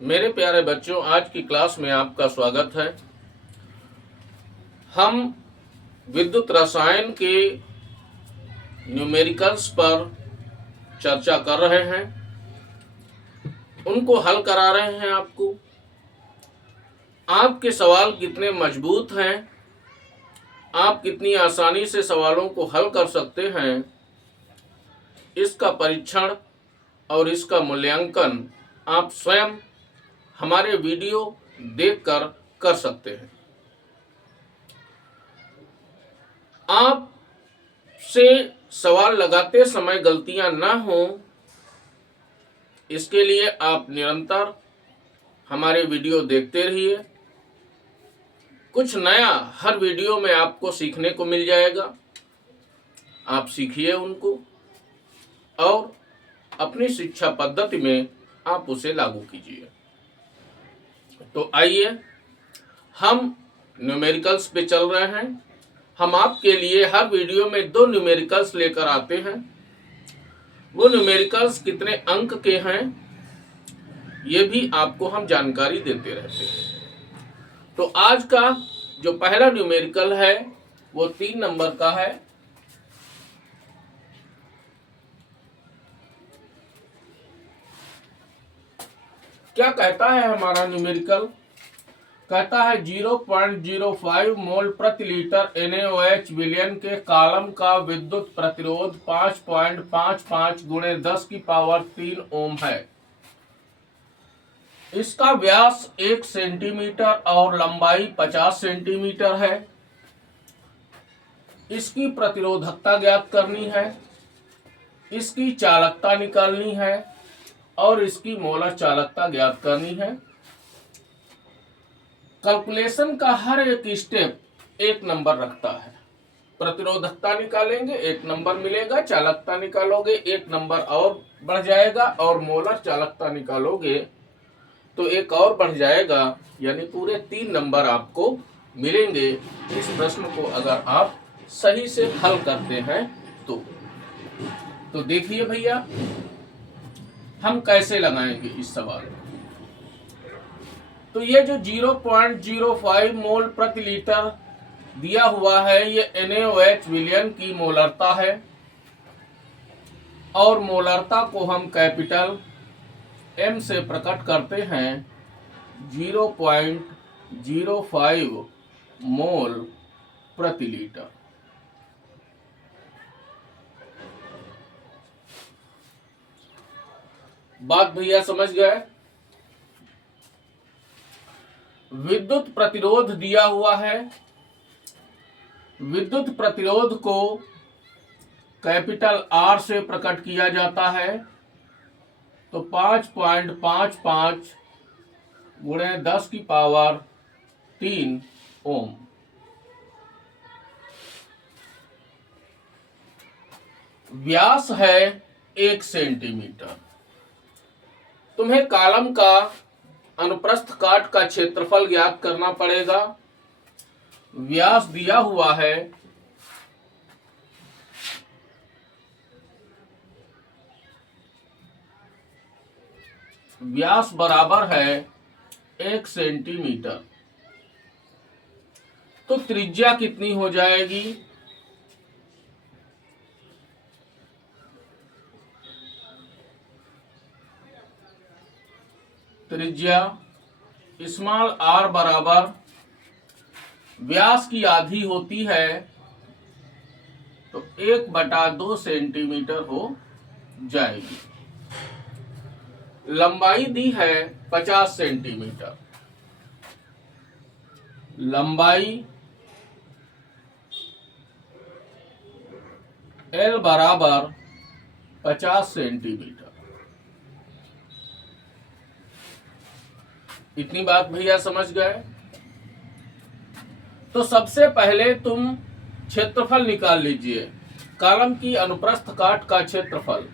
मेरे प्यारे बच्चों, आज की क्लास में आपका स्वागत है। हम विद्युत रसायन के न्यूमेरिकल्स पर चर्चा कर रहे हैं, उनको हल करा रहे हैं। आपके सवाल कितने मजबूत हैं, आप कितनी आसानी से सवालों को हल कर सकते हैं, इसका परीक्षण और इसका मूल्यांकन आप स्वयं हमारे वीडियो देखकर कर सकते हैं। आप से सवाल लगाते समय गलतियां ना हो, इसके लिए आप निरंतर हमारे वीडियो देखते रहिए। कुछ नया हर वीडियो में आपको सीखने को मिल जाएगा। आप सीखिए उनको और अपनी शिक्षा पद्धति में आप उसे लागू कीजिए। तो आइए, हम न्यूमेरिकल्स पे चल रहे हैं। हम आपके लिए हर वीडियो में 2 न्यूमेरिकल्स लेकर आते हैं। वो न्यूमेरिकल्स कितने अंक के हैं, ये भी आपको हम जानकारी देते रहते हैं। तो आज का जो पहला न्यूमेरिकल है वो 3 नंबर का है। क्या कहता है हमारा न्यूमेरिकल? कहता है 0.05 मोल प्रति लीटर NaOH विलयन के कॉलम का विद्युत प्रतिरोध 5.55 गुणे 10 की पावर 3 ओम है। इसका व्यास 1 सेंटीमीटर और लंबाई 50 सेंटीमीटर है। इसकी प्रतिरोधकता ज्ञात करनी है, इसकी चालकता निकालनी है और इसकी मोलर चालकता ज्ञात करनी है। कैलकुलेशन का हर एक स्टेप 1 नंबर रखता है। प्रतिरोधकता निकालेंगे 1 नंबर मिलेगा, चालकता निकालोगे 1 नंबर और बढ़ जाएगा, और मोलर चालकता निकालोगे तो 1 और बढ़ जाएगा, यानी पूरे 3 नंबर आपको मिलेंगे इस प्रश्न को अगर आप सही से हल करते हैं तो देखिए भैया, हम कैसे लगाएंगे इस सवाल को। तो ये जो 0.05 मोल प्रति लीटर दिया हुआ है, ये NaOH विलयन की मोलरता है, और मोलरता को हम कैपिटल M से प्रकट करते हैं 0.05 मोल प्रति लीटर। बात भैया समझ गए? विद्युत प्रतिरोध दिया हुआ है। विद्युत प्रतिरोध को कैपिटल R से प्रकट किया जाता है, तो 5.55 गुणे 10 की पावर 3 ओम। व्यास है 1 सेंटीमीटर। तुम्हें कॉलम का अनुप्रस्थ काट का क्षेत्रफल ज्ञात करना पड़ेगा। व्यास दिया हुआ है व्यास बराबर है 1 सेंटीमीटर। तो त्रिज्या कितनी हो जाएगी? त्रिज्या स्मॉल r बराबर व्यास की आधी होती है, तो 1/2 सेंटीमीटर हो जाएगी। लंबाई दी है 50 सेंटीमीटर। लंबाई L बराबर 50 सेंटीमीटर। इतनी बात भैया समझ गए? तो सबसे पहले तुम क्षेत्रफल निकाल लीजिए, कॉलम की अनुप्रस्थ काट का क्षेत्रफल।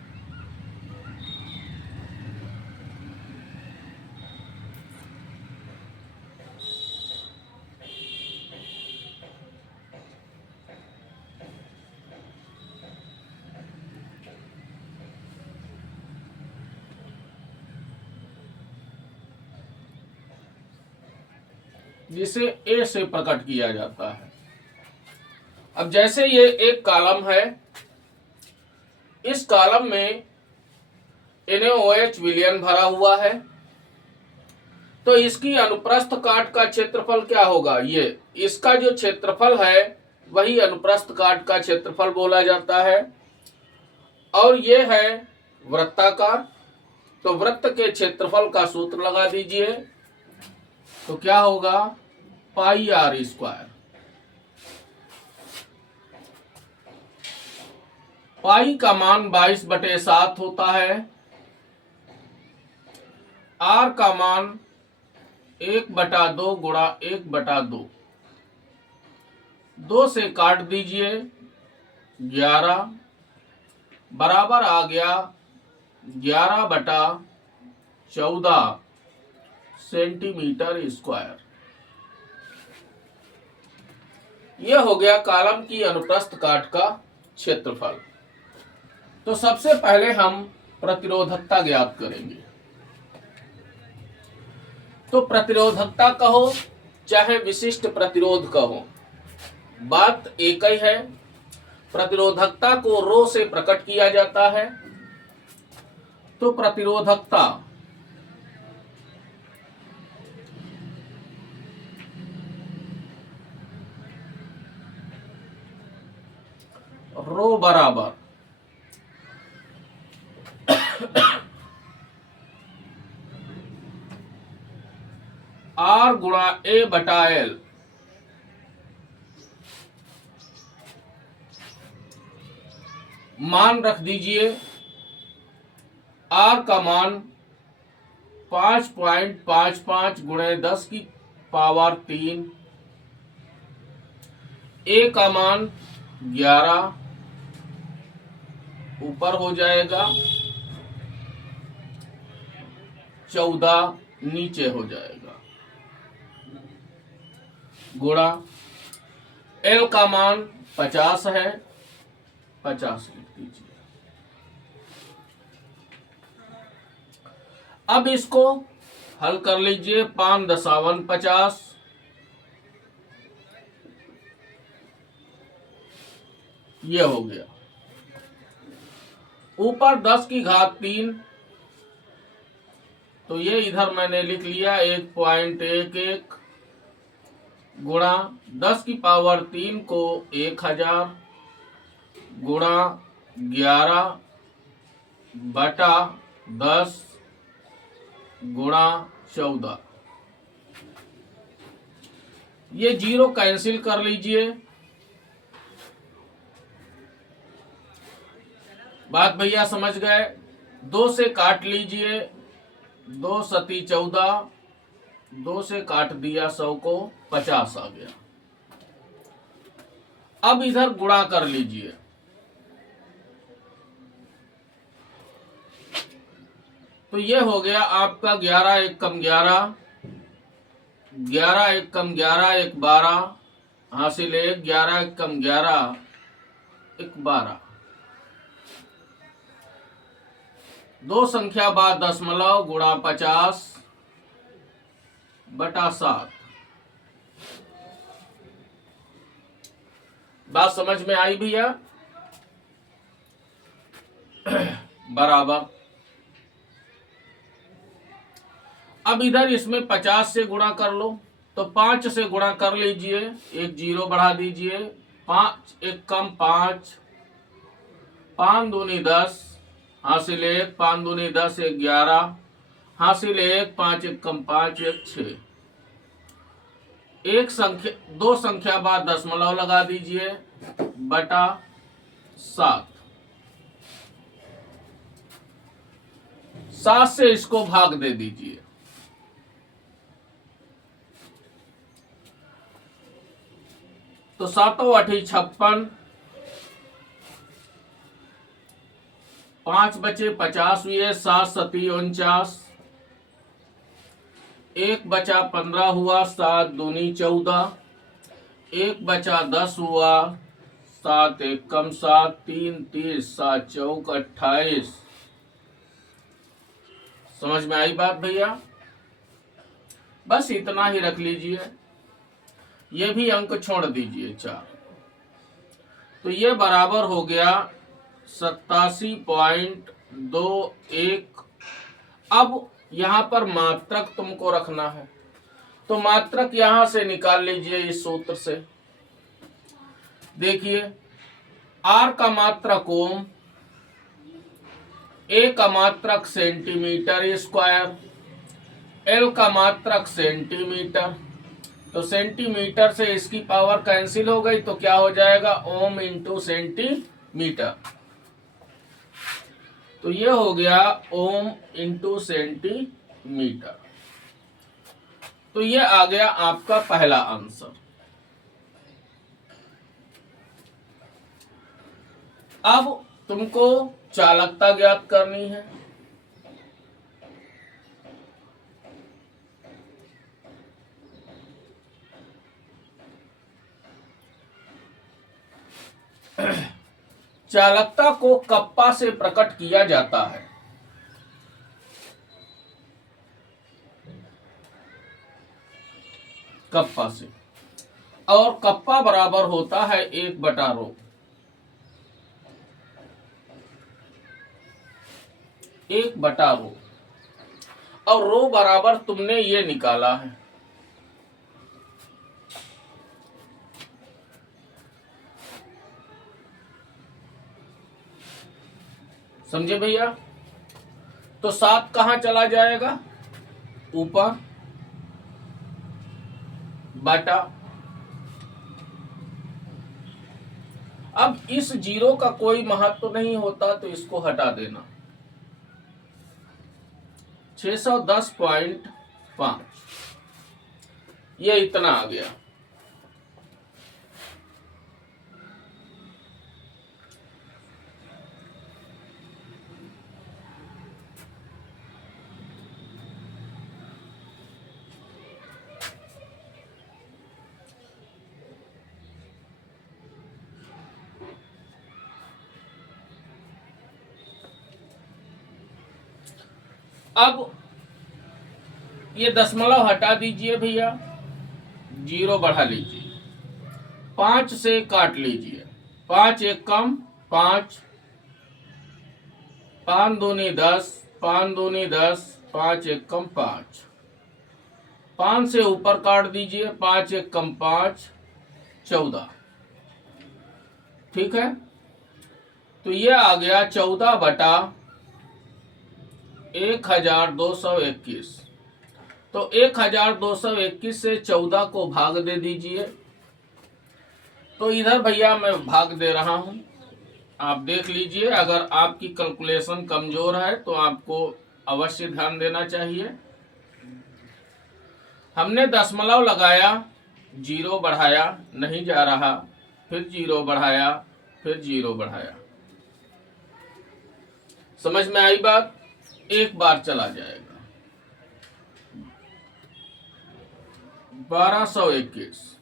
जिसे ए से प्रकट किया जाता है। अब जैसे ये एक कॉलम है, इस कॉलम में NaOH विलयन भरा हुआ है, तो इसकी अनुप्रस्थ काट का क्षेत्रफल क्या होगा? ये इसका जो क्षेत्रफल है वही अनुप्रस्थ काट का क्षेत्रफल बोला जाता है। और ये है वृत्ताकार, तो वृत्त के क्षेत्रफल का सूत्र लगा दीजिए, तो क्या होगा? पाई आर स्क्वायर। पाई का मान 22/7 होता है, आर का मान 1/2 गुणा 1/2, 2 से काट दीजिए 11 बराबर आ गया 11/14 सेंटीमीटर स्क्वायर। यह हो गया कॉलम की अनुप्रस्थ काट का क्षेत्रफल। तो सबसे पहले हम प्रतिरोधकता ज्ञात करेंगे। तो प्रतिरोधकता कहो चाहे विशिष्ट प्रतिरोध कहो, बात एक ही है। प्रतिरोधकता को रो से प्रकट किया जाता है। तो प्रतिरोधकता रो बराबर R गुणा A/L। मान रख दीजिए, R का मान 5.55 गुणे 10⁻³ A का मान 11 ऊपर हो जाएगा, 14 नीचे हो जाएगा, गुणा L का मान 50 है, 50 लिख दीजिए। अब इसको हल कर लीजिए, 5×10⁻⁵, ये हो गया। ऊपर 10⁻³ तो ये इधर मैंने लिख लिया 1.11 गुणा 10⁻³ को 1000 गुणा 11/10 गुणा 14। ये 0 कैंसिल कर लीजिए। बात भैया समझ गए? 2 से काट लीजिए, 2 सती 14, 2 से काट दिया 100 को 50 आ गया। अब इधर गुणा कर लीजिए, तो ये हो गया आपका 11 1 कम 11, 11 1 कम 11 1 12 हासिल 1, 11 1 कम 11 1 12। 2 संख्या बाद दशमलव गुणा 50/7। बात समझ में आई भैया? बराबर। अब इधर इसमें 50 से गुणा कर लो, तो 5 से गुणा कर लीजिए, एक 0 बढ़ा दीजिए, 5 1 कम 5, 5 दूनी 10 हासिल 1, 5 दूनी 10 1 11 हासिल 1, 5 1 कम 5 1 6। एक संख्या 2 संख्या बाद दशमलव लगा दीजिए बटा 7। 7 से इसको भाग दे दीजिए, तो 7 8 56, 5 बचे 50 हुए, 7 7 49, 1 बचा 15 हुआ, 7 दूनी 14, 1 बचा 10 हुआ, 7 1 कम 7, 3 30, 7 चौक 28। समझ में आई बात भैया? बस इतना ही रख लीजिए। ये भी अंक छोड़ दीजिए 4, तो ये बराबर हो गया 87.21। अब यहां पर मात्रक तुमको रखना है, तो मात्रक यहां से निकाल लीजिए इस सूत्र से। देखिए, आर का मात्रक ओम, ए का मात्रक सेंटीमीटर स्क्वायर, एल का मात्रक सेंटीमीटर, तो सेंटीमीटर से इसकी पावर कैंसिल हो गई, तो क्या हो जाएगा ओम इंटू सेंटीमीटर, तो ये हो गया ओम इंटू सेंटीमीटर। तो ये आ गया आपका पहला आंसर। अब तुमको चालकता ज्ञात करनी है। चालकता को कप्पा से प्रकट किया जाता है। कप्पा से, और कप्पा बराबर होता है 1/ρ। 1/ρ, और रो बराबर तुमने ये निकाला है। समझे भैया? तो 7 कहां चला जाएगा? ऊपर बटा। अब इस 0 का कोई महत्व नहीं होता, तो इसको हटा देना। 610.5 ये इतना आ गया। अब ये दशमलव हटा दीजिए भैया, 0 बढ़ा लीजिए, 5 से काट लीजिए, 5 एक कम 5, 5 दूनी 10, 5 दूनी 10, 5 एक कम 5, 5 से ऊपर काट दीजिए, 5 एक कम 5, 14। ठीक है, तो ये आ गया 14/1221। तो 1221 से 14 को भाग दे दीजिए। तो इधर भैया मैं भाग दे रहा हूं, आप देख लीजिए। अगर आपकी कैलकुलेशन कमजोर है तो आपको अवश्य ध्यान देना चाहिए। हमने दशमलव लगाया, 0 बढ़ाया, नहीं जा रहा, फिर 0 बढ़ाया, फिर 0 बढ़ाया। समझ में आई बात? एक बार चला जाएगा। 1221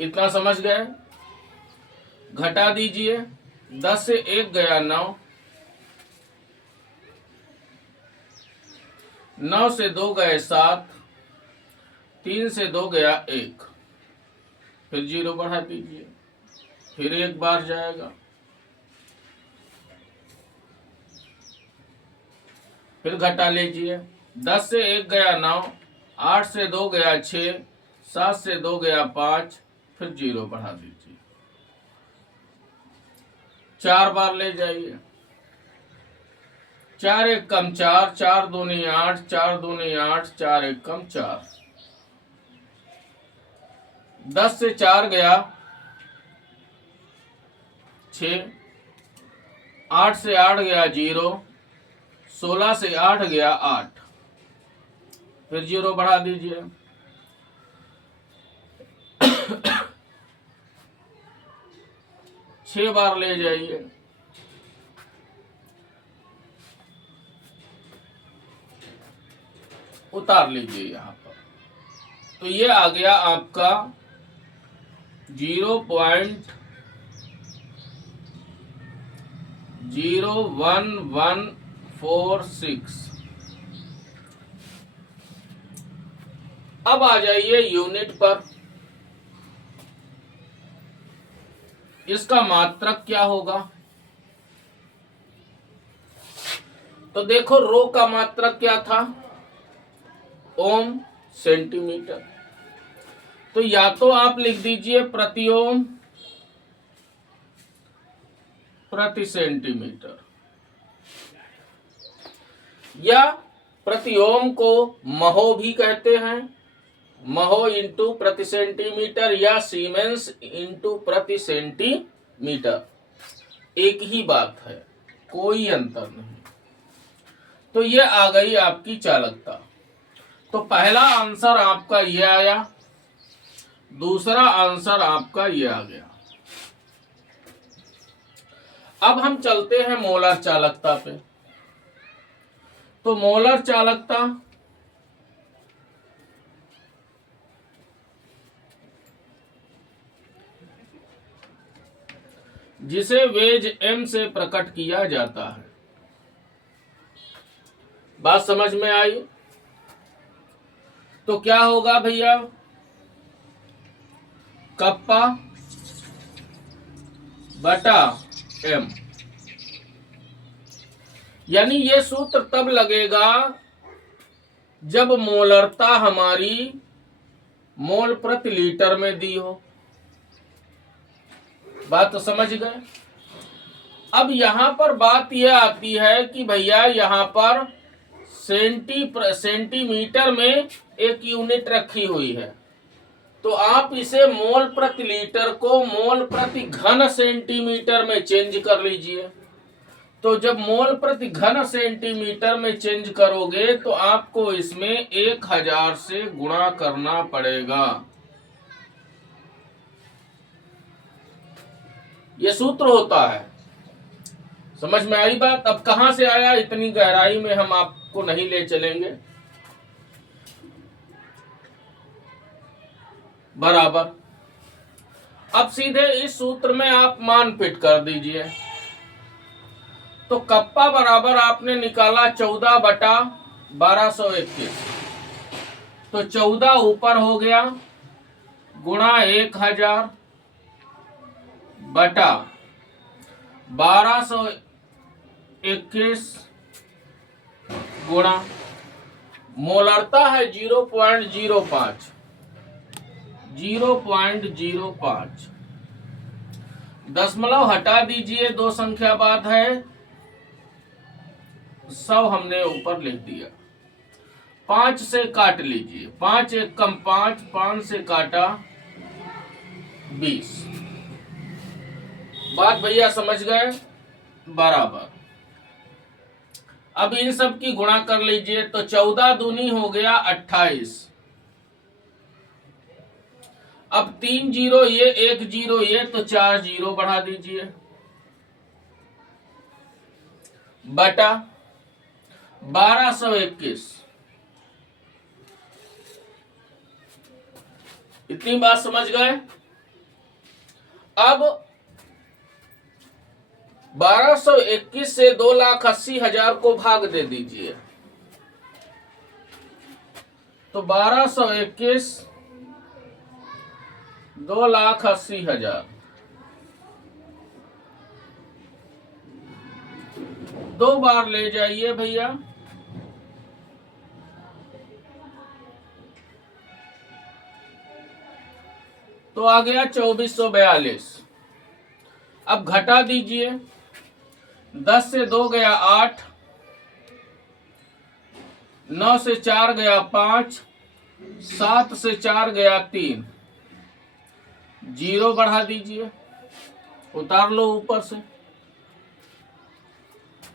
इतना समझ गए? घटा दीजिए, 10 से 1 गया 9, 9 से 2 गए 7, 3 से 2 गया 1, फिर 0 बढ़ा दीजिए, फिर एक बार जाएगा, फिर घटा लीजिए, 10 से 1 गया 9, 8 से 2 गया 6, 7 से 2 गया 5, फिर 0 बढ़ा दीजिए, 4 बार ले जाइए, 4 एक कम 4, 4 दूनी 8, 4 दूनी 8, 4 एक कम 4, 10 से 4 गया 6, 8 से 8 गया 0, 16 से 8 गया 8, फिर 0 बढ़ा दीजिए, 6 बार ले जाइए, उतार लीजिए यहां पर। तो ये आ गया आपका 0.01146। अब आ जाइए यूनिट पर। इसका मात्रक क्या होगा? तो देखो रो का मात्रक क्या था? ओम सेंटीमीटर। तो या तो आप लिख दीजिए प्रति ओम प्रति सेंटीमीटर, या प्रति ओम को महो भी कहते हैं, महो इंटू प्रति सेंटीमीटर, या सीमेंस इंटू प्रति सेंटीमीटर, एक ही बात है, कोई अंतर नहीं। तो ये आ गई आपकी चालकता। तो पहला आंसर आपका ये आया, दूसरा आंसर आपका ये आ गया। अब हम चलते हैं मोलर चालकता पे। तो मोलर चालकता जिसे वेज m से प्रकट किया जाता है। बात समझ में आई? तो क्या होगा भैया? कप्पा बटा m, यानी ये सूत्र तब लगेगा जब मोलरता हमारी मोल प्रति लीटर में दी हो। बात तो समझ गए? अब यहां पर बात यह आती है कि भैया यहां पर सेंटीमीटर में एक यूनिट रखी हुई है, तो आप इसे मोल प्रति लीटर को मोल प्रति घन सेंटीमीटर में चेंज कर लीजिए। तो जब मोल प्रति घन सेंटीमीटर में चेंज करोगे तो आपको इसमें 1000 से गुणा करना पड़ेगा। ये सूत्र होता है। समझ में आई बात? अब कहां से आया इतनी गहराई में हम आपको नहीं ले चलेंगे। बराबर। अब सीधे इस सूत्र में आप मान फिट कर दीजिए। तो कप्पा बराबर आपने निकाला 14 बटा 1221, तो 14 ऊपर हो गया गुणा 1000 बटा 1221 गुणा मोलरता है 0.05, 0.05। दशमलव हटा दीजिए, दो संख्या बाद है, 100 हमने ऊपर लिख दिया। 5 से काट लीजिए, 5 एक कम 5, 5 से काटा 20। बात भैया समझ गए? बराबर। अब इन सब की गुणा कर लीजिए, तो 14 दूनी हो गया 28। अब 3 जीरो ये, 1 जीरो ये, तो 4 जीरो बढ़ा दीजिए बटा 1221। इतनी बात समझ गए? अब 1221 से 2,80,000 को भाग दे दीजिए। तो 1221 2,80,000, 2 बार ले जाइए भैया। तो आ गया 2442। अब घटा दीजिए, 10 से 2 गया 8, 9 से 4 गया 5, 7 से 4 गया 3, जीरो बढ़ा दीजिए, उतार लो ऊपर से,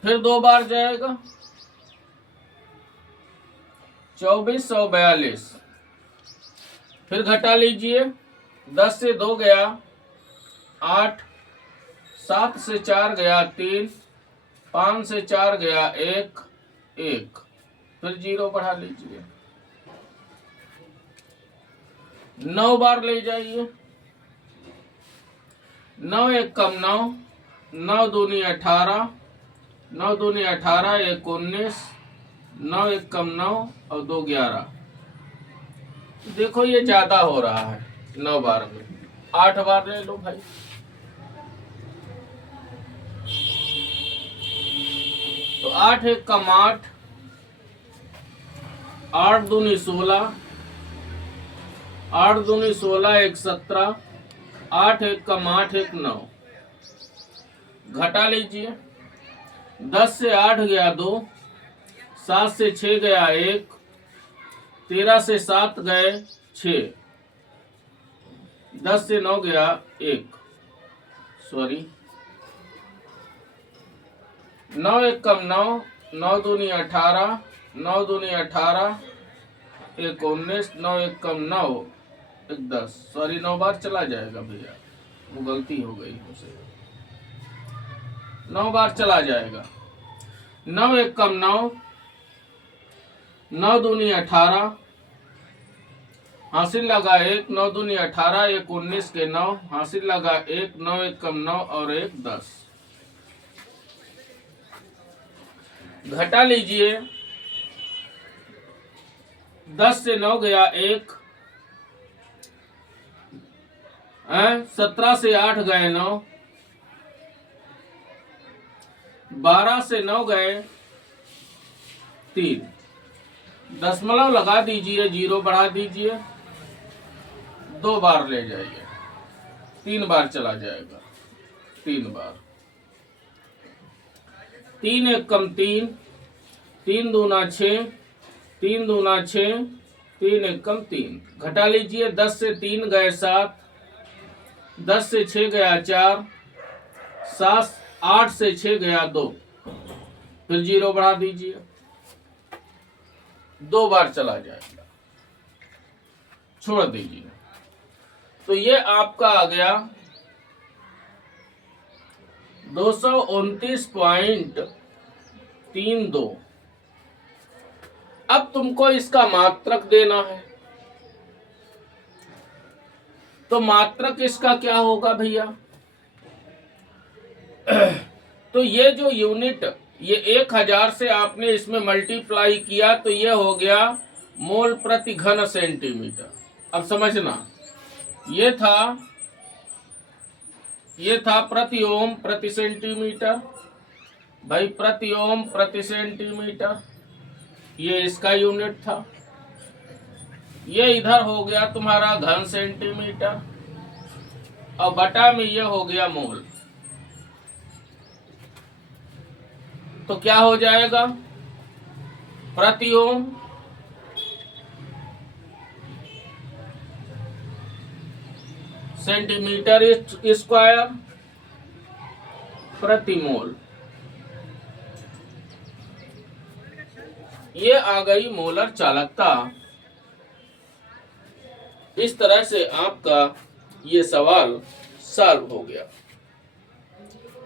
फिर 2 बार जाएगा 2442। फिर घटा लीजिए, 10 से 2 गया 8, 7 से 4 गया 3, 5 से 4 गया 1, 1, फिर जीरो बढ़ा लीजिए, 9 बार ले जाइए, 9 एक कम 9, 9 दूनी 18, 9 दूनी 18, 1 19, 9 एक कम 9 और 2 11, देखो ये ज्यादा हो रहा है 9 बार में, 8 बार ले लो भाई। तो 8 एक कम 8, 8 दूनी 16, 8 दूनी 16 एक 17, 8 एक कम 8 एक 9। घटा लीजिए, 10 से 8 गया 2, 7 से 6 गया 1, 13 से 7 गए 6, 10 से 9 गया 1, सॉरी 9 एक कम 9, 9 दूनी 18, 9 दूनी 18 एक 19, 9 एक कम 9 एक 10, सॉरी 9 बार चला जाएगा भैया, वो गलती हो गई मुझसे, 9 बार चला जाएगा। 9 एक कम 9, 9 दूनी 18, हासिल लगा 1, 9 दूनी 18, 1 19 के 9, हासिल लगा 1, 9 एक कम 9 और 1 10। घटा लीजिए, 10 से 9 गया 1, 17 से 8 गए 9, 12 से 9 गए 3, दशमलव लगा दीजिए, 0 बढ़ा दीजिए, 2 बार ले जाइए, 3 बार चला जाएगा, 3 बार। 3 एक कम 3, 3 दूना 6, 3 दूना 6, 3 एक कम 3। घटा लीजिए, 10 से 3 गए 7, 10 से 6 गया 4, 7 8 से 6 गया 2, फिर 0 बढ़ा दीजिए, 2 बार चला जाएगा, छोड़ दीजिए। तो ये आपका आ गया 229.32। अब तुमको इसका मात्रक देना है, तो मात्रक इसका क्या होगा भैया? तो ये जो यूनिट, ये 1000 से आपने इसमें मल्टीप्लाई किया तो ये हो गया मोल प्रति घन सेंटीमीटर। अब समझना, ये था प्रति ओम प्रति सेंटीमीटर, भाई प्रति ओम प्रति सेंटीमीटर, ये इसका यूनिट था। ये इधर हो गया तुम्हारा घन सेंटीमीटर और बटा में ये हो गया मोल। तो क्या हो जाएगा? प्रति ओम सेंटीमीटर स्क्वायर प्रति मोल, ये आ गई मोलर चालकता। इस तरह से आपका ये सवाल सॉल्व हो गया।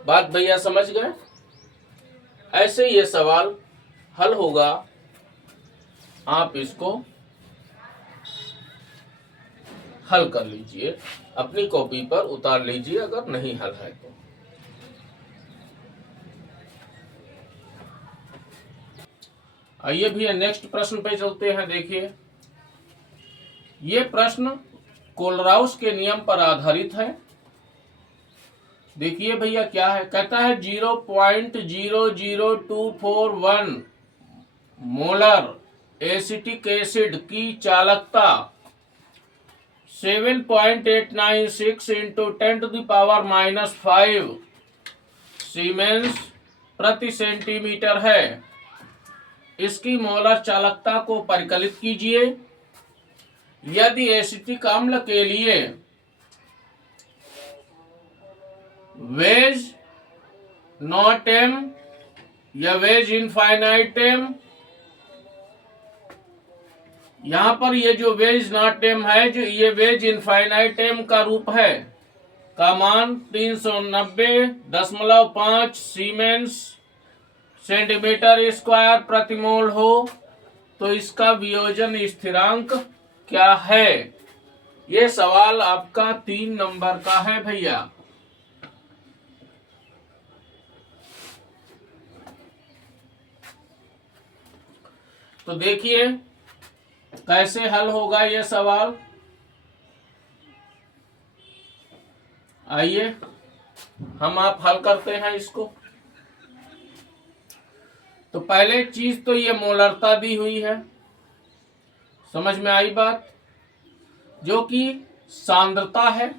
बात भैया समझ गए? ऐसे ये सवाल हल होगा, आप इसको हल कर लीजिए, अपनी कॉपी पर उतार लीजिए अगर नहीं हल है तो। आइए भैया नेक्स्ट प्रश्न पे चलते हैं। देखिए, ये प्रश्न कोलराउस के नियम पर आधारित है। देखिए भैया क्या है, कहता है 0.00241 मोलर एसिटिक एसिड की चालकता 7.896 इंटू 10⁻⁵ सीमेंस प्रति सेंटीमीटर है। इसकी मोलर चालकता को परिकलित कीजिए। यदि एसिटिक अम्ल के लिए वेज नॉट एम या वेज इनफाइनाइट एम, यहां पर ये जो वेज नॉट एम है, जो ये वेज इनफाइनाइट एम का रूप है, का मान 390.5 सीमेंस सेंटीमीटर स्क्वायर प्रति मोल हो, तो इसका वियोजन स्थिरांक क्या है? ये सवाल आपका 3 नंबर का है भैया। तो देखिए, कैसे हल होगा ये सवाल, आइए हम आप हल करते हैं इसको। तो पहले चीज तो ये मोलरता दी हुई है, समझ में आई बात, जो कि सांद्रता है,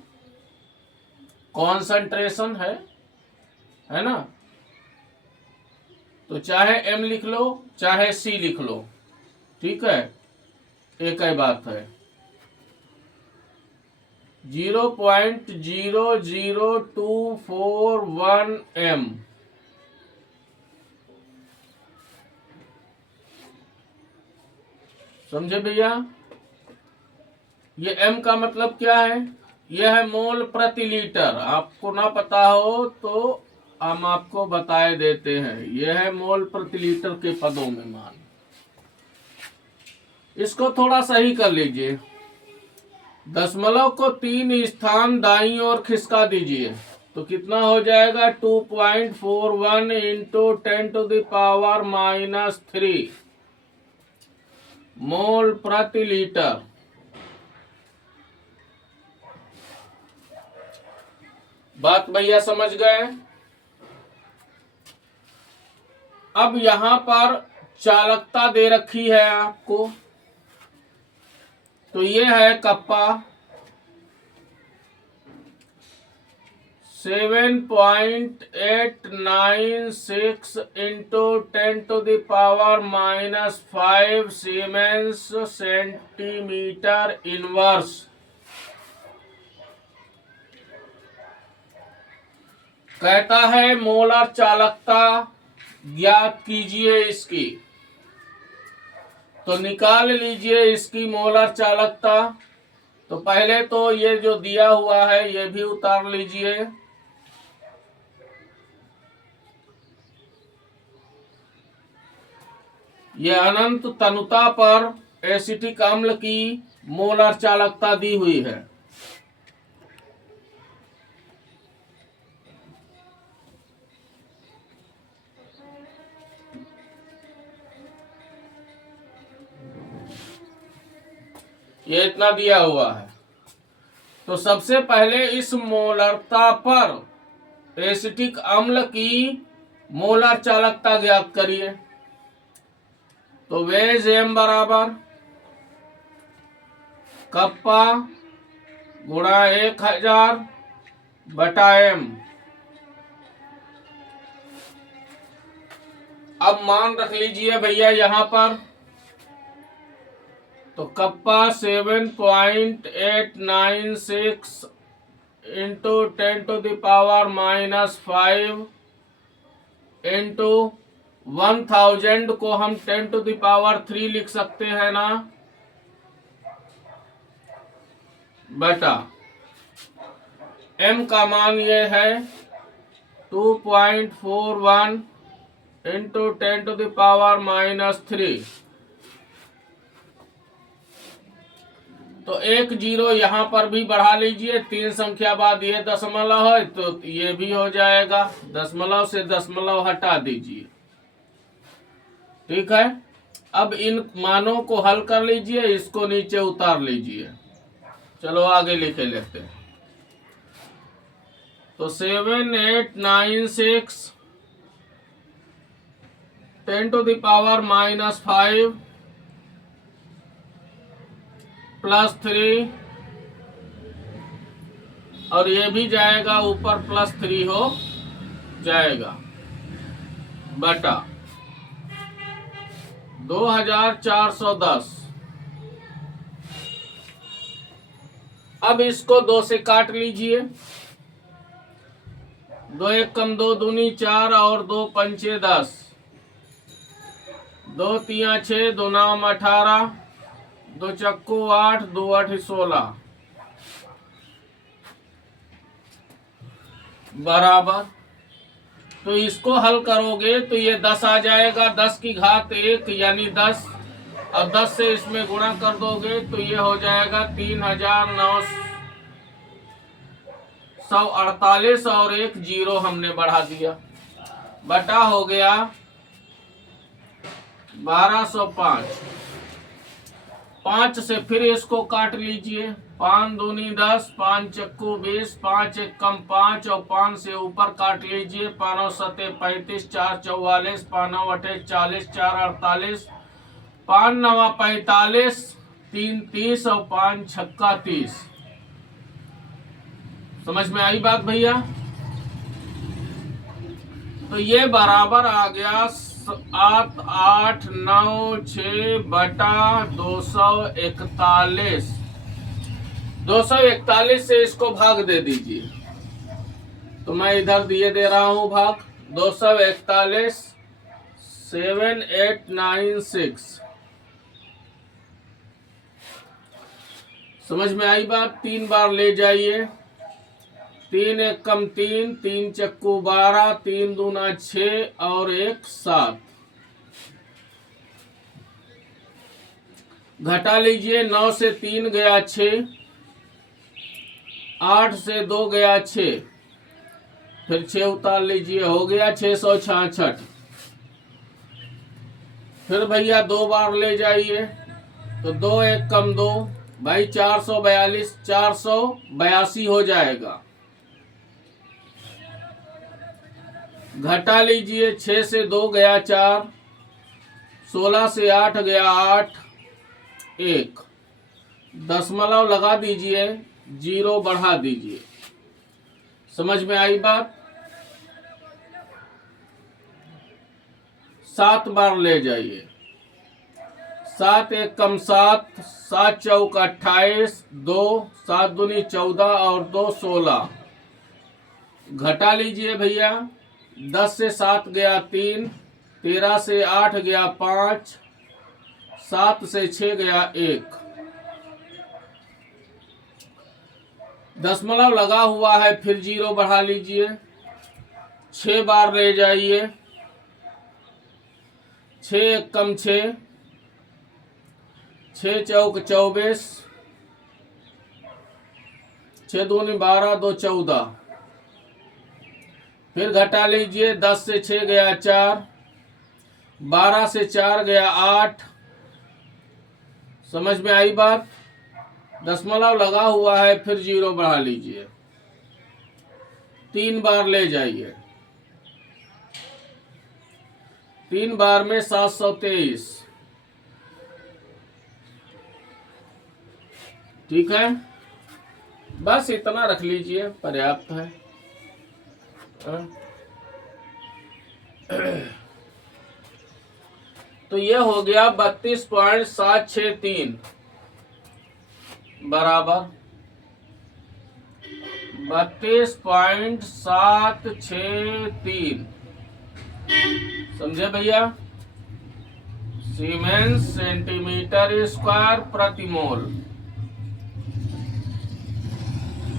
कॉन्सेंट्रेशन है ना। तो चाहे M लिख लो चाहे C लिख लो, ठीक है, एक ही बात है। 0.00241 M। समझे भैया, ये M का मतलब क्या है, यह है मोल प्रति लीटर। आपको ना पता हो तो हम आपको बताए देते हैं, यह है मोल प्रति लीटर के पदों में मान। इसको थोड़ा सही कर लीजिए, दशमलव को 3 स्थान दाईं ओर खिसका दीजिए तो कितना हो जाएगा, 2.41 इंटू 10⁻³ मोल प्रति लीटर। बात भैया समझ गए। अब यहां पर चालकता दे रखी है आपको, तो ये है kappa 7.896 into 10⁻⁵ siemens centimetre inverse. कहता है मोलर चालकता ज्ञात कीजिए इसकी, तो निकाल लीजिए इसकी मोलर चालकता। तो पहले तो ये जो दिया हुआ है ये भी उतार लीजिए, ये अनंत तनुता पर एसिटिक अम्ल की मोलर चालकता दी हुई है। ये इतना दिया हुआ है। तो सबसे पहले इस मोलरता पर एसिटिक अम्ल की मोलर चालकता ज्ञात करिए। तो वेज M बराबर कप्पा गुणा 1000 बटा M। अब मान रख लीजिए भैया यहां पर, तो कप्पा 7.896 इंटू 10⁻⁵ इंटू 1000 को हम 10⁻³ लिख सकते हैं ना, बटा M का मान ये है 2.41 इंटू 10⁻⁻3। तो 1 0 यहां पर भी बढ़ा लीजिए, 3 संख्या बाद ये दशमलव है तो ये भी हो जाएगा, दशमलव से दशमलव हटा दीजिए, ठीक है। अब इन मानों को हल कर लीजिए, इसको नीचे उतार लीजिए। चलो आगे लिखे लेते हैं। तो 7.896 10⁻⁵ +3 और ये भी जाएगा ऊपर, +3 हो जाएगा, बटा 2410। अब इसको 2 से काट लीजिए, 2 1 कम 2 दूनी 4 और 2 पंचे 10, 2 3 6 2 9 18, 2 चक्कू 8, 2 8 16 बराबर। तो इसको हल करोगे तो ये 10 आ जाएगा, 10 की घात 1 यानी 10, और 10 से इसमें गुणा कर दोगे तो ये हो जाएगा 3948 और 1 0 हमने बढ़ा दिया, बटा हो गया 1205। 5 से फिर इसको काट लीजिए। 5 दूनी 10, 5 चक्कू 20, 5 एक कम 5 और 5 से ऊपर काट लीजिए। 5 सते 35, 4 44, 5 अठे 40, 4 48, 5 नवा 45, 3 30 और 5 छक्का 30। समझ में आई बात भैया? तो ये बराबर आ गया 7 8 9 6 बटा 241। 241 से इसको भाग दे दीजिए। तो मैं इधर दिए दे रहा हूं भाग। 241 7896। समझ में आई बात? 3 बार ले जाइए। 3 एक कम 3, 3 चक्कू 12, 3 दूना 6 और 1 7। घटा लीजिए। 9 से 3 गया 6, 8 से 2 गया 6, फिर 6 उतार लीजिए, हो गया 666। फिर भैया 2 बार ले जाइए। तो 2 एक कम 2 भाई 442, 482 हो जाएगा। घटा लीजिए। 6 से 2 गया 4, 16 से 8 गया 8, 1 दशमलव लगा दीजिए, 0 बढ़ा दीजिए। समझ में आई बात? 7 बार ले जाइए। 7 एक कम 7, 7 चौक 28, 2 7 दूनी 14 और 2 16। घटा लीजिए भैया। 10 से 7 गया 3, 13 से 8 गया 5, 7 से 6 गया 1। दशमलव लगा हुआ है, फिर 0 बढ़ा लीजिए। 6 बार ले जाइए। 6 एक कम 6, 6 चौक 24, 6 दूनी 12, 2 14। फिर घटा लीजिए। 10 से 6 गया 4, 12 से 4 गया 8। समझ में आई बात? दशमलव लगा हुआ है, फिर 0 बढ़ा लीजिए। 3 बार ले जाइए। 3 बार में 723। ठीक है, बस इतना रख लीजिए, पर्याप्त है। तो ये हो गया 32.763 बराबर 32.763। समझे भैया? सीमेंस सेंटीमीटर स्क्वायर प्रति मोल।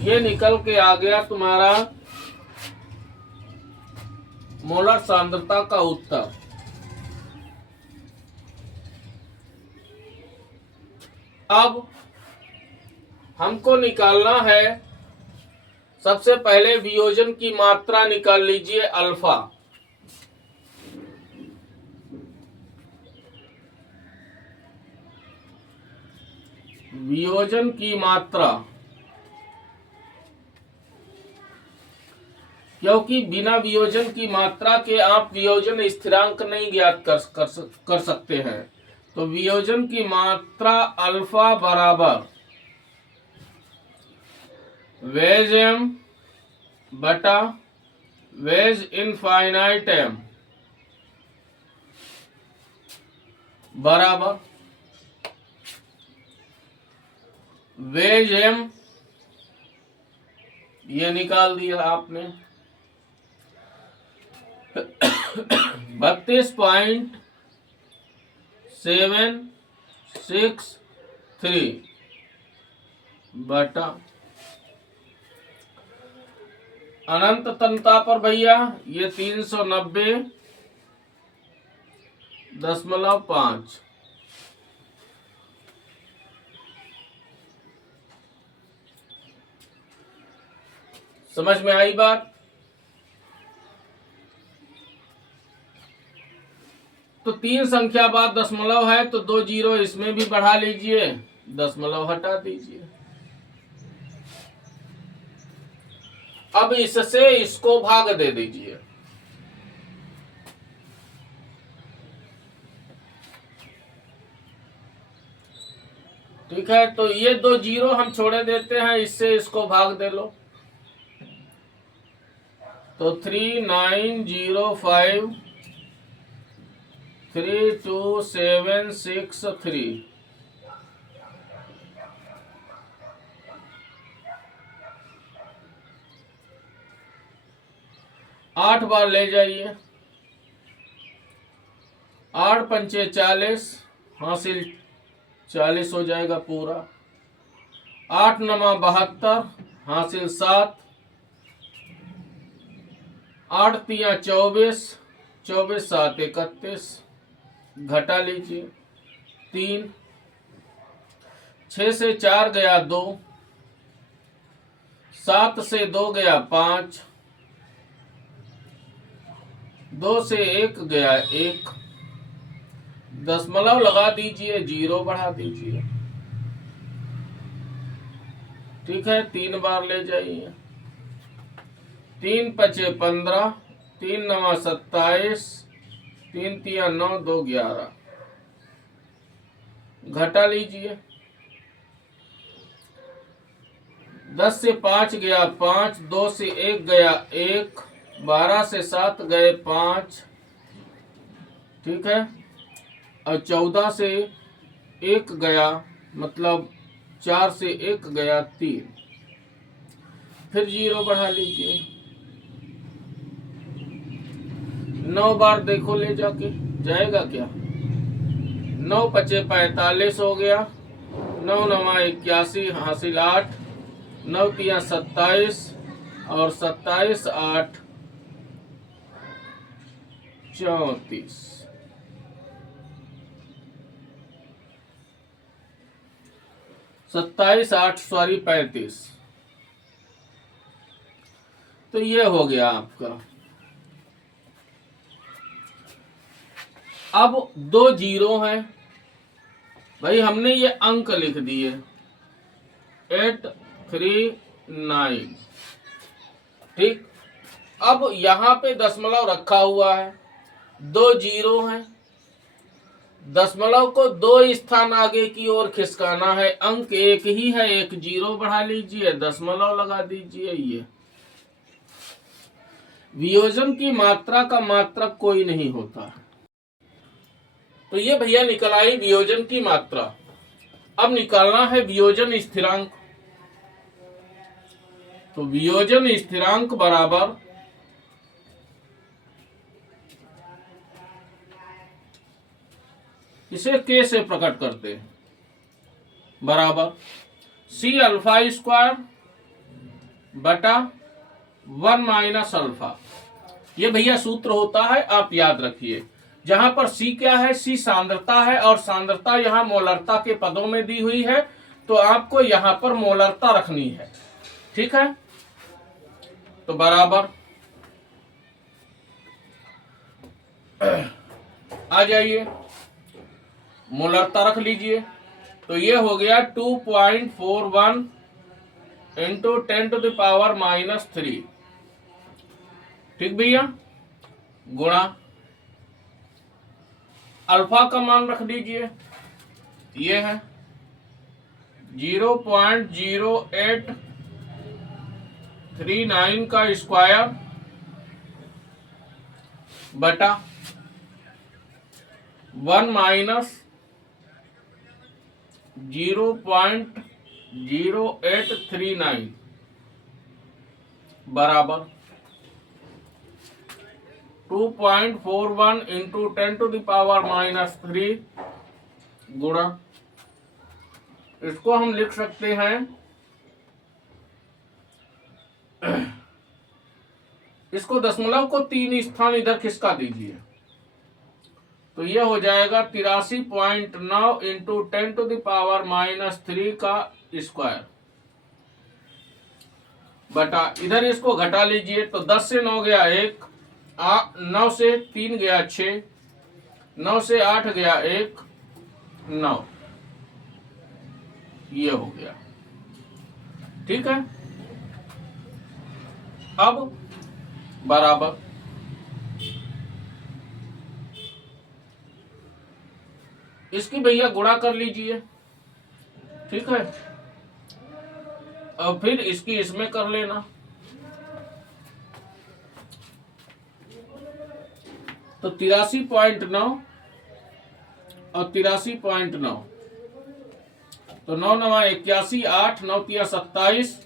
ये निकल के आ गया तुम्हारा मोलर सांद्रता का उत्तर। अब हमको निकालना है, सबसे पहले वियोजन की मात्रा निकाल लीजिए अल्फा। वियोजन की मात्रा, क्योंकि बिना वियोजन की मात्रा के आप वियोजन स्थिरांक नहीं ज्ञात कर सकते हैं। तो वियोजन की मात्रा अल्फा बराबर वेज एम बटा वेज इनफाइनाइट एम बराबर वेज एम, ये निकाल दिया आपने 32.763 बटा अनंत तनता पर भैया ये 390.5। समझ में आई बात? तो 3 संख्या बाद दशमलव है तो 2 जीरो इसमें भी बढ़ा लीजिए, दशमलव हटा दीजिए। अब इससे इसको भाग दे दीजिए। ठीक है, तो ये 2 जीरो हम छोड़े देते हैं, इससे इसको भाग दे लो। तो 3905 32763 8 बार ले जाइए। 8 पंचे 40, हासिल 40 हो जाएगा पूरा। 8 नमा 72, हासिल 7। 8 तिया 24, 24 7 31, घटा लीजिए 3। 6 से 4 गया 2, 7 से 2 गया 5, 2 से 1 गया 1, दशमलव लगा दीजिए, जीरो बढ़ा दीजिए। ठीक है, 3 बार ले जाइए। 3 पचे 15, 3 नवा 27, 3 तिया 9, 2 11, घटा लीजिए। 10 से 5 गया 5, 2 से 1 गया 1, 12 से 7 गए 5। ठीक है, और 14 से 1 गया, मतलब 4 से 1 गया 3, फिर जीरो बढ़ा लीजिए। 9 बार देखो ले जाके जाएगा क्या। 9 पचे 45 हो गया, 9 नवा 81, हासिल 8, 9 तिया 27 और 27 8 34, 27 8 सॉरी 35। तो ये हो गया आपका। अब 2 जीरो हैं भाई, हमने ये अंक लिख दिए 839। ठीक, अब यहां पे दशमलव रखा हुआ है, 2 जीरो हैं, दशमलव को 2 स्थान आगे की ओर खिसकाना है। अंक एक ही है, 1 जीरो बढ़ा लीजिए, दशमलव लगा दीजिए। ये वियोजन की मात्रा का मात्रक कोई नहीं होता। तो ये भैया निकल आई वियोजन की मात्रा। अब निकालना है वियोजन स्थिरांक। तो वियोजन स्थिरांक बराबर इसे के से प्रकट करते हैं, बराबर सी अल्फा स्क्वायर बटा 1 माइनस अल्फा। ये भैया सूत्र होता है, आप याद रखिए। जहां पर सी क्या है, सी सांद्रता है, और सांद्रता यहां मोलरता के पदों में दी हुई है, तो आपको यहां पर मोलरता रखनी है। ठीक है, तो बराबर आ जाइए, मोलरता रख लीजिए। तो ये हो गया 2.41 इंटू 10⁻⁻3। ठीक भैया, गुणा अल्फा का मान रख दीजिए, ये है 0.0839 का स्क्वायर बटा 1 माइनस 0.0839 बराबर 2.41 इंटू 10⁻⁻3 गुणा, इसको हम लिख सकते हैं, इसको दशमलव को 3 स्थान इधर खिसका दीजिए, तो यह हो जाएगा 83.9 इंटू 10⁻⁻3 का स्क्वायर बटा, इधर इसको घटा लीजिए। तो 10 से 9 गया 1, 9 से 3 गया 6, 9 से 8 गया 1, 9, ये हो गया। ठीक है, अब बराबर इसकी भैया गुणा कर लीजिए। ठीक है, अब फिर इसकी इसमें कर लेना। तो 83.9 और 83.9, तो 9 9 81, 8 9 3 27,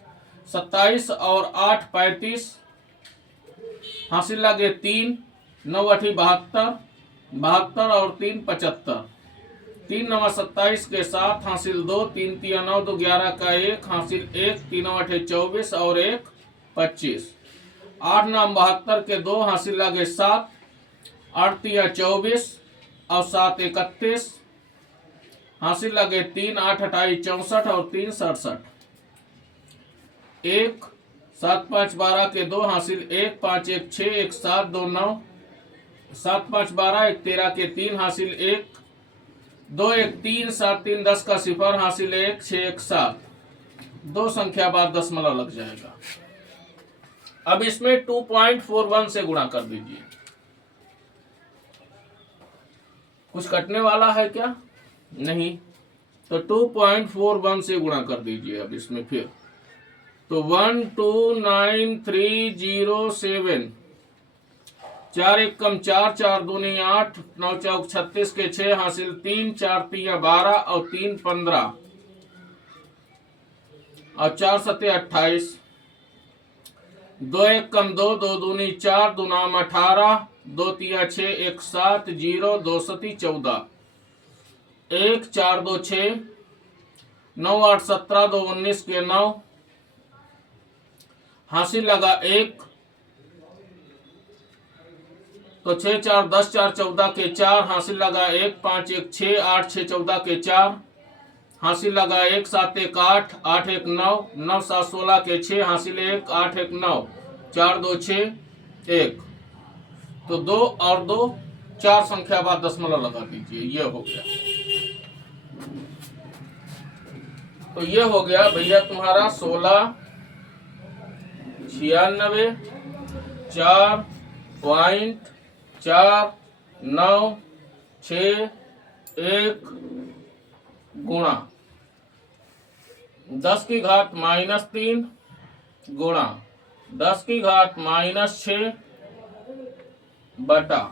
27 और 8 35, हासिल लगे 3, 9 8 72, 72 और 3 75, 3 9 27 के साथ हासिल 2, 3 3 9 2 11 का 1, हासिल 1, 3 8 24 और 1 25, 8 9 72 के 2, हासिल लगे 7, 8 3 24 और 7 31, हासिल लगे 3, 8 28 64 और 3 67, 1 7 5 12 के 2, हासिल 1, 5 1 6 1 7 2 9, 7 5 12 1 13 के 3, हासिल 1, 2 1 3 7 3 10 का 0, हासिल 1 6 1 7, 2 संख्या बाद दशमलव लग जाएगा। अब इसमें 2.41 से गुणा कर दीजिए। कुछ कटने वाला है क्या? नहीं, तो 2.41 से गुणा कर दीजिए। अब इसमें फिर तो 129307, 4 1 कम 4, 4 दूनी 8, 9 चौक 36 के 6, हासिल 3, 4 3 12 और 3 15 और 4 7 28, 2 1 कम 2, 2 दूनी 4, 2 9 18, 2 3 6 1 7 0, 2 7 14, 1 4 2 6, 9 8 17, 2 19 के 9, हासिल लगा 1, तो 6 4 10 4 14 के 4, हासिल लगा 1, 5 1 6 8 6 14 के 4, हासिल लगा 1, 7 1 8 8 1 9, 9 7 16 के 6, हासिल 1, 8 1 9, 4 2 6 1, तो 2 और 2 4 संख्या बाद दशमलव लगा दीजिए। ये हो गया। तो ये हो गया भैया तुम्हारा 16 96 4.496 1 गुणा 10 की घात -3 गुणा 10 की घात -6 बटा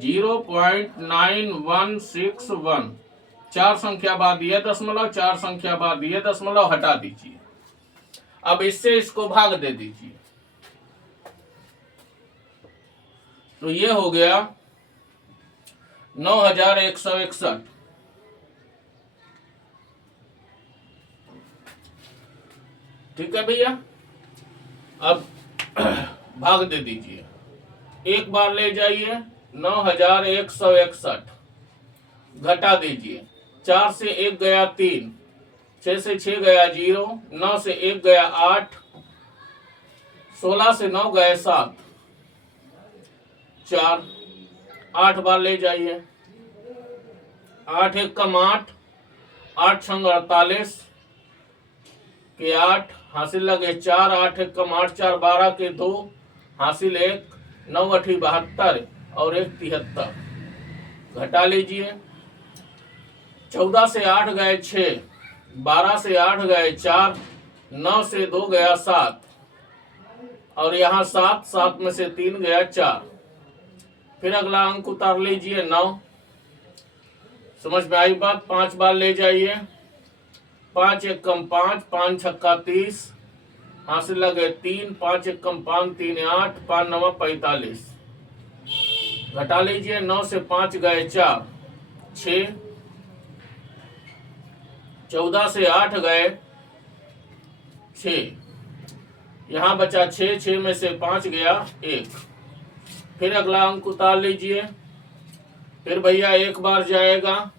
0.9161, 4 संख्या बाद ये दशमलव, 4 संख्या बाद ये दशमलव हटा दीजिए। अब इससे इसको भाग दे दीजिए। तो ये हो गया 9161। ठीक है भैया, अब भाग दे दीजिए। एक बार ले जाइए 9161, घटा दीजिए। 4 से 1 गया 3, 6 से 6 गया 0, 9 से 1 गया 8, 16 से 9 गए 7, 4, 8 बार ले जाइए। 8 1 कम 8, 8 छंग 48 के 8, हासिल लगे 4, 8 1 कम 8 4 12 के 2, हासिल 1, 9 8 72 और 1 73, घटा लीजिए। 14 से 8 गए 6, 12 से 8 गए 4, 9 से 2 गया 7 और यहाँ 7, 7 में से 3 गया 4। फिर अगला अंक उतार लीजिए 9। समझ में आई बात? 5 बार ले जाइए। 5 1 कम 5, 5 छक्का 30, हासिल लगे 3, 5 1 कम 5 3 8, 5 9 45, घटा लीजिए। 9 से 5 गए 4, 6, 14 से 8 गए 6, यहाँ बचा 6, 6 में से 5 गया 1। फिर अगला अंक उतार लीजिए। फिर भैया एक बार जाएगा।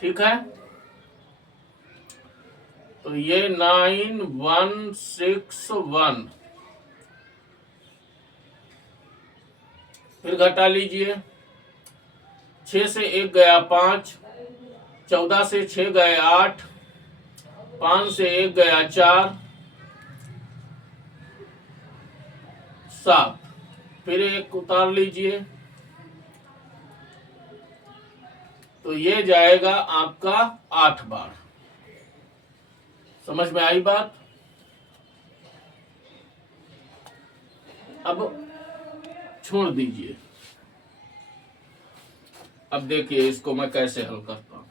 ठीक है, तो ये 9161, फिर घटा लीजिए, 6 से 1 गया 5, 14 से 6 गए 8, 5 से 1 गया 4, 7, फिर 1 उतार लीजिए, तो ये जाएगा आपका 8 बार। समझ में आई बात? अब छोड़ दीजिए। अब देखिए इसको मैं कैसे हल करता हूं।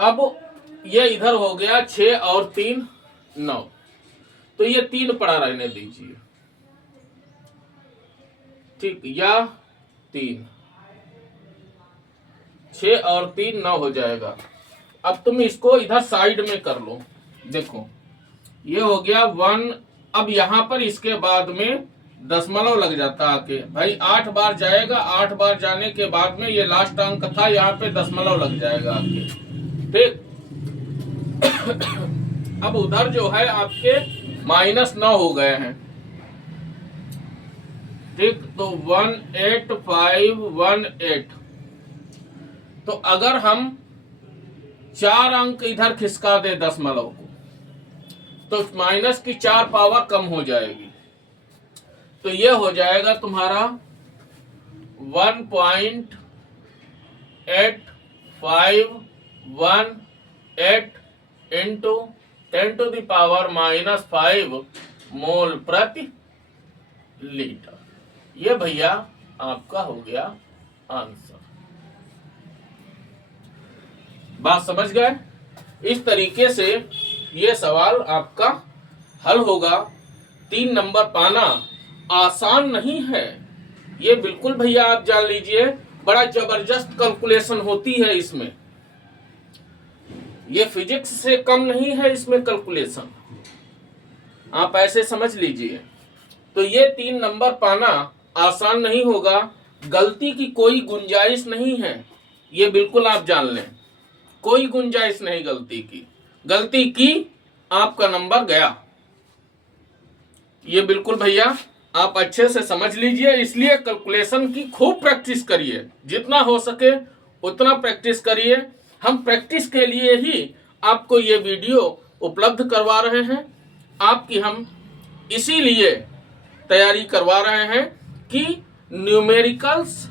अब ये इधर हो गया 6 और 3 9, तो ये 3 पड़ा रहने दीजिए, ठीक, या 3, 6 और 3 9 हो जाएगा। अब तुम इसको इधर साइड में कर लो, देखो ये हो गया 1। अब यहां पर इसके बाद में दशमलव लग जाता आके, भाई 8 बार जाएगा, 8 बार जाने के बाद में ये लास्ट अंक था, यहाँ पे दशमलव लग जाएगा आके, ठीक। अब उधर जो है आपके -9 हो गए हैं, ठीक, तो 18518। तो अगर हम 4 अंक इधर खिसका दे दशमलव को, तो माइनस की 4 पावर कम हो जाएगी, तो ये हो जाएगा तुम्हारा 1.8518 इंटू 10⁻⁻5 मोल प्रति लीटर। ये भैया आपका हो गया आंसर। बात समझ गए? इस तरीके से ये सवाल आपका हल होगा। 3 नंबर पाना आसान नहीं है, ये बिल्कुल भैया आप जान लीजिए, बड़ा जबरदस्त कैलकुलेशन होती है इसमें, ये फिजिक्स से कम नहीं है इसमें कैलकुलेशन, आप ऐसे समझ लीजिए। तो ये 3 नंबर पाना आसान नहीं होगा, गलती की कोई गुंजाइश नहीं है, ये बिल्कुल आप जान लें, कोई गुंजाइश नहीं गलती की। गलती की आपका नंबर गया, ये बिल्कुल भैया आप अच्छे से समझ लीजिए। इसलिए कैलकुलेशन की खूब प्रैक्टिस करिए, जितना हो सके उतना प्रैक्टिस करिए। हम प्रैक्टिस के लिए ही आपको ये वीडियो उपलब्ध करवा रहे हैं, आपकी हम इसीलिए तैयारी करवा रहे हैं कि न्यूमेरिकल्स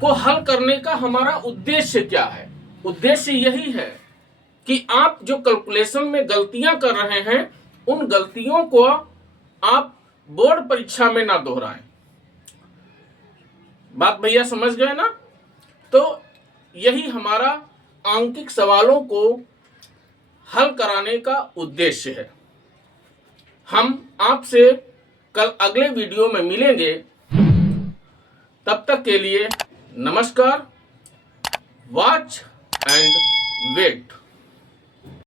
को हल करने का हमारा उद्देश्य क्या है। उद्देश्य यही है कि आप जो कैलकुलेशन में गलतियां कर रहे हैं, उन गलतियों को आप बोर्ड परीक्षा में ना दोहराएं। बात भैया समझ गए ना? तो यही हमारा आंकिक सवालों को हल कराने का उद्देश्य है। हम आपसे कल अगले वीडियो में मिलेंगे, तब तक के लिए नमस्कार, वॉच एंड वेट।